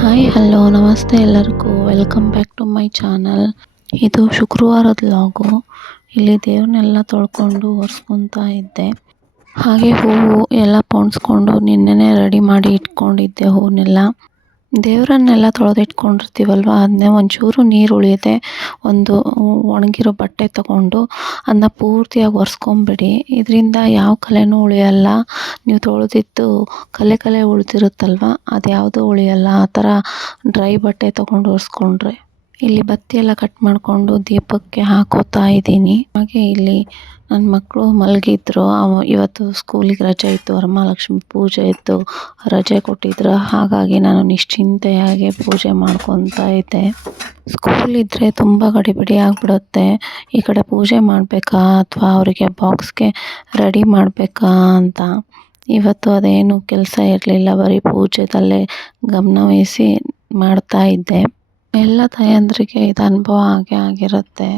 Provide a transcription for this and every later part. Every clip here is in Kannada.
ಹಾಯ್ ಹಲೋ ನಮಸ್ತೆ ಎಲ್ಲರಿಗೂ welcome back to my channel. ಇದು ಶುಕ್ರವಾರದ ಲಾಗು. ಇಲ್ಲಿ ದೇವ್ರನ್ನೆಲ್ಲ ತೊಳ್ಕೊಂಡು ಒರೆಸ್ಕೊತಾ ಇದ್ದೆ. ಹಾಗೆ ಹೂವು ಎಲ್ಲ ಪೋಣಿಸ್ಕೊಂಡು ನಿನ್ನೆನೇ ರೆಡಿ ಮಾಡಿ ಇಟ್ಕೊಂಡಿದ್ದೆ. ಹೂವನ್ನೆಲ್ಲ ದೇವರನ್ನೆಲ್ಲ ತೊಳೆದಿಟ್ಕೊಂಡಿರ್ತೀವಲ್ವ, ಅದನ್ನೇ ಒಂಚೂರು ನೀರು ಉಳಿಯದೆ ಒಂದು ಒಣಗಿರೋ ಬಟ್ಟೆ ತಗೊಂಡು ಅದನ್ನ ಪೂರ್ತಿಯಾಗಿ ಒರೆಸ್ಕೊಂಬಿಡಿ. ಇದರಿಂದ ಯಾವ ಕಲೆನೂ ಉಳಿಯಲ್ಲ. ನೀವು ತೊಳೆದಿದ್ದು ಕಲೆ ಉಳಿದಿರುತ್ತಲ್ವ, ಅದು ಯಾವುದೂ ಉಳಿಯಲ್ಲ. ಆ ಥರ ಡ್ರೈ ಬಟ್ಟೆ ತೊಗೊಂಡು ಒರೆಸ್ಕೊಂಡ್ರೆ. ಇಲ್ಲಿ ಬತ್ತಿ ಎಲ್ಲ ಕಟ್ ಮಾಡಿಕೊಂಡು ದೀಪಕ್ಕೆ ಹಾಕೋತಾ ಇದ್ದೀನಿ. ಹಾಗೆ ಇಲ್ಲಿ ನನ್ನ ಮಕ್ಕಳು ಮಲಗಿದ್ರು. ಇವತ್ತು ಸ್ಕೂಲಿಗೆ ರಜೆ ಇತ್ತು, ವರಮಹಾಲಕ್ಷ್ಮಿ ಪೂಜೆ ಇತ್ತು, ರಜೆ ಕೊಟ್ಟಿದ್ರು. ಹಾಗಾಗಿ ನಾನು ನಿಶ್ಚಿಂತೆಯಾಗಿ ಪೂಜೆ ಮಾಡ್ಕೊತಾ ಇದ್ದೆ. ಸ್ಕೂಲ್ ಇದ್ದರೆ ತುಂಬ ಗಡಿಬಿಡಿ ಆಗಿಬಿಡುತ್ತೆ. ಈ ಕಡೆ ಪೂಜೆ ಮಾಡಬೇಕಾ ಅಥವಾ ಅವರಿಗೆ ಬಾಕ್ಸ್ಗೆ ರೆಡಿ ಮಾಡಬೇಕಾ ಅಂತ. ಇವತ್ತು ಅದೇನು ಕೆಲಸ ಇರಲಿಲ್ಲ, ಬರೀ ಪೂಜೆದಲ್ಲೇ ಗಮನವಹಿಸಿ ಮಾಡ್ತಾ ಇದ್ದೆ. ಎಲ್ಲ ತಾಯಂದ್ರಿಗೆ ಇದು ಅನುಭವ ಆಗಿರುತ್ತೆ.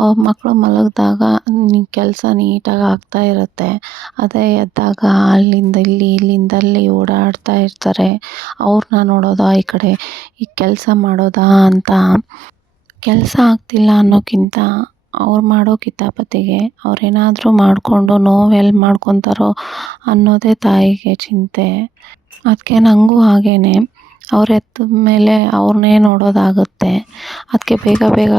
ಅವ್ರ ಮಕ್ಕಳು ಮಲಗಿದಾಗ ಕೆಲಸ ನೀಟಾಗಿ ಆಗ್ತಾ ಇರುತ್ತೆ. ಅದೇ ಎದ್ದಾಗ ಅಲ್ಲಿಂದ ಇಲ್ಲಿ ಇಲ್ಲಿಂದ ಅಲ್ಲಿ ಓಡಾಡ್ತಾ ಇರ್ತಾರೆ. ಅವ್ರನ್ನ ನೋಡೋದಾ ಈ ಕಡೆ ಈ ಕೆಲಸ ಮಾಡೋದಾ ಅಂತ. ಕೆಲಸ ಆಗ್ತಿಲ್ಲ ಅನ್ನೋಕ್ಕಿಂತ ಅವ್ರು ಮಾಡೋ ಕಿತಾಪತಿಗೆ ಅವ್ರೇನಾದರೂ ಮಾಡಿಕೊಂಡು ನೋವೆಲ್ಲಿ ಮಾಡ್ಕೊತಾರೋ ಅನ್ನೋದೇ ತಾಯಿಗೆ ಚಿಂತೆ. ಅದಕ್ಕೆ ನನಗೂ ಹಾಗೇ ಅವ್ರು ಎದ್ದ ಮೇಲೆ ಅವ್ರನ್ನೇ ನೋಡೋದಾಗುತ್ತೆ. ಅದಕ್ಕೆ ಬೇಗ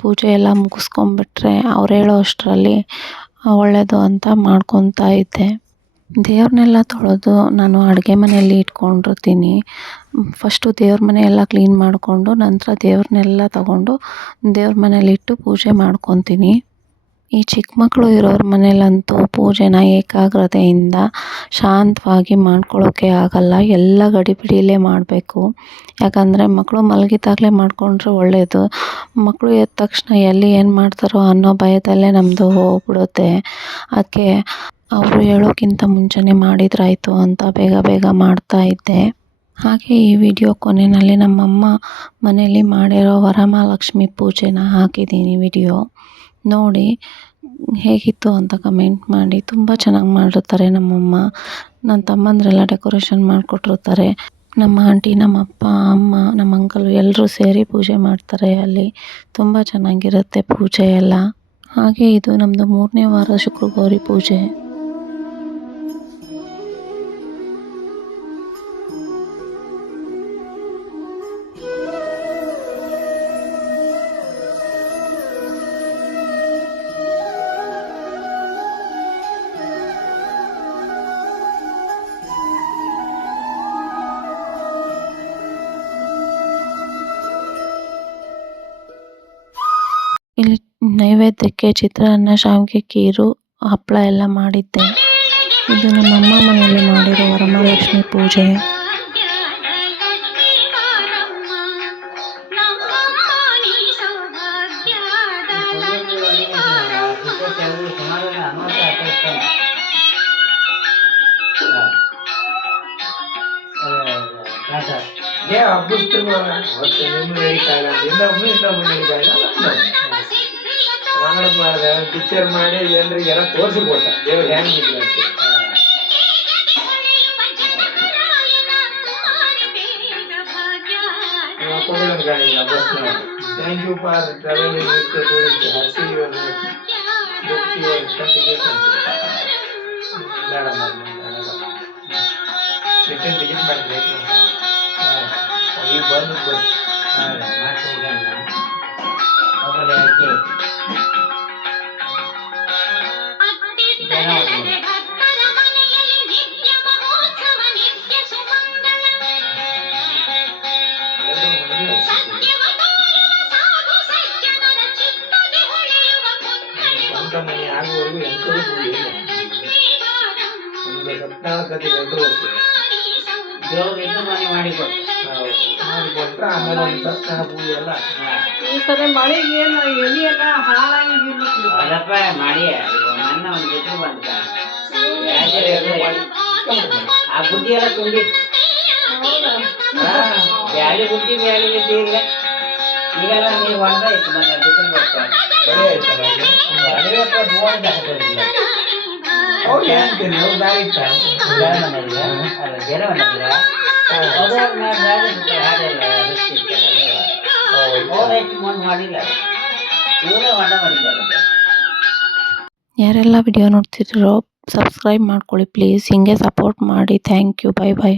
ಪೂಜೆ ಎಲ್ಲ ಮುಗಿಸ್ಕೊಂಬಿಟ್ರೆ ಅವ್ರು ಹೇಳೋ ಅಷ್ಟರಲ್ಲಿ ಒಳ್ಳೆಯದು ಅಂತ ಮಾಡ್ಕೊತಾ ಇದ್ದೆ. ದೇವ್ರನ್ನೆಲ್ಲ ತೊಳೆದು ನಾನು ಅಡುಗೆ ಮನೆಯಲ್ಲಿ ಇಟ್ಕೊಂಡಿರ್ತೀನಿ. ಫಸ್ಟು ದೇವ್ರ ಮನೆ ಎಲ್ಲ ಕ್ಲೀನ್ ಮಾಡಿಕೊಂಡು ನಂತರ ದೇವ್ರನ್ನೆಲ್ಲ ತಗೊಂಡು ದೇವ್ರ ಮನೇಲಿಟ್ಟು ಪೂಜೆ ಮಾಡ್ಕೊತೀನಿ. ಈ ಚಿಕ್ಕ ಮಕ್ಕಳು ಇರೋರ ಮನೇಲಂತೂ ಪೂಜೆನ ಏಕಾಗ್ರತೆಯಿಂದ ಶಾಂತವಾಗಿ ಮಾಡ್ಕೊಳ್ಳೋಕ್ಕೆ ಆಗಲ್ಲ. ಎಲ್ಲ ಗಡಿಬಿಡಿಲೇ ಮಾಡಬೇಕು. ಯಾಕಂದರೆ ಮಕ್ಕಳು ಮಲಗಿದಾಗಲೇ ಮಾಡಿಕೊಂಡ್ರೆ ಒಳ್ಳೆಯದು. ಮಕ್ಕಳು ಎದ್ದ ತಕ್ಷಣ ಎಲ್ಲಿ ಏನು ಮಾಡ್ತಾರೋ ಅನ್ನೋ ಭಯದಲ್ಲೇ ನಮ್ಮದು ಹೋಗ್ಬಿಡುತ್ತೆ. ಅದಕ್ಕೆ ಅವರು ಹೇಳೋಕ್ಕಿಂತ ಮುಂಚೆನೇ ಮಾಡಿದ್ರಾಯ್ತು ಅಂತ ಬೇಗ ಮಾಡ್ತಾ ಇದ್ದೆ. ಹಾಗೆ ಈ ವಿಡಿಯೋ ಕೊನೆಯಲ್ಲಿ ನಮ್ಮಮ್ಮ ಮನೇಲಿ ಮಾಡಿರೋ ವರಮಹಾಲಕ್ಷ್ಮಿ ಪೂಜೆನ ಹಾಕಿದ್ದೀನಿ ವಿಡಿಯೋ. ನೋಡಿ ಹೇಗಿತ್ತು ಅಂತ ಕಮೆಂಟ್ ಮಾಡಿ. ತುಂಬ ಚೆನ್ನಾಗಿ ಮಾಡಿರ್ತಾರೆ ನಮ್ಮಮ್ಮ. ನನ್ನ ತಮ್ಮಂದಿರೆಲ್ಲ ಡೆಕೋರೇಷನ್ ಮಾಡಿಕೊಟ್ಟಿರ್ತಾರೆ. ನಮ್ಮ ಆಂಟಿ, ನಮ್ಮ ಅಪ್ಪ, ಅಮ್ಮ, ನಮ್ಮ ಅಂಕಲು ಎಲ್ಲರೂ ಸೇರಿ ಪೂಜೆ ಮಾಡ್ತಾರೆ ಅಲ್ಲಿ. ತುಂಬ ಚೆನ್ನಾಗಿರುತ್ತೆ ಪೂಜೆ ಎಲ್ಲ. ಹಾಗೆ ಇದು ನಮ್ಮದು 3ನೇ ವಾರ ಶುಕ್ರಗೌರಿ ಪೂಜೆ. ಇಲ್ಲಿ ನೈವೇದ್ಯಕ್ಕೆ ಚಿತ್ರಾನ್ನ, ಶಾವಿಗೆ, ಖೀರು, ಹಪ್ಪಳ ಎಲ್ಲ ಮಾಡಿದ್ದೆ. ಇದು ನಮ್ಮಮ್ಮ ಮನೆಯಲ್ಲಿ ಮಾಡಿರೋ ವರಮಹಾಲಕ್ಷ್ಮಿ ಪೂಜೆ. ಪಿಕ್ಚರ್ ಮಾಡಿ ಜನರಿಗೆ ಎಲ್ಲ ತೋರಿಸಿಕೊಟ್ಟ ದೇವ್ರು ಹೆಂಗಿದ್ರು ಅಂತ. Thank you for traveling with the tourist. Happy your return ticket ಮಾಡಿದ್ರೆ ಈ ಬಂದು ಬಸ್ ಮನೆ ಆಗುವವರೆಗೂ ಎಂಥದ್ದು ಪೂಜೆ ಇಲ್ಲ. ಒಂದು ಸತ್ನಾಳ ಕತೆ ಗಂಟು ಹೋಗ್ತದೆ. ದೇವ್ರಿಗೆ ಮನೆ ಮಾಡಿಕೊಟ್ರೆ ಆಮೇಲೆ ಒಂದು ಸತ್ನಾಳ ಪೂಜೆ ಎಲ್ಲ. ಈ ಸರಿ ಮಳೆಗೆ ಏನು ಎಲಿ ಎಲ್ಲ ಹಾಳಾಗಿರ್ಬೇಕು. ಅದಪ್ಪ ಮಾಡಿ ನನ್ನ ಒಂದು ಬಿಟ್ಟು ಬಂದ ಆ ಬುದ್ಧಿ ಎಲ್ಲ ತುಂಬಿ ಬ್ಯಾಳಿ ಬುದ್ಧಿ ಬ್ಯಾಳಿ ಇಲ್ಲ. ಈಗೆಲ್ಲ ನೀವು ಹೊಂದ ಇತ್ತು ನನ್ನ ಬಿಸಿಲು ಬರ್ತಾರೆ. ಅವ್ರು ಹೇಳ್ತೀನಿ ಅವ್ರು ದಾರಿ ಇರ್ತಾರೆ ಬೇರೆ ಮನೆಯಿಲ್ಲ. ಅಲ್ಲ ಬೇರೆ ಮನೆಯಿಲ್ಲ. ಹೆಚ್ಚು ಮುಂದೆ ಮಾಡಿಲ್ಲ, ಇವರೇ ಹೊಂಡ ಮಾಡಿದ್ದಾರೆ. ಯಾರೆಲ್ಲ ವಿಡಿಯೋ ನೋಡ್ತಿರೋ ಸಬ್ಸ್ಕ್ರೈಬ್ ಮಾಡ್ಕೊಳ್ಳಿ ಪ್ಲೀಸ್. ಹಿಂಗೆ ಸಪೋರ್ಟ್ ಮಾಡಿ. Thank you. Bye bye.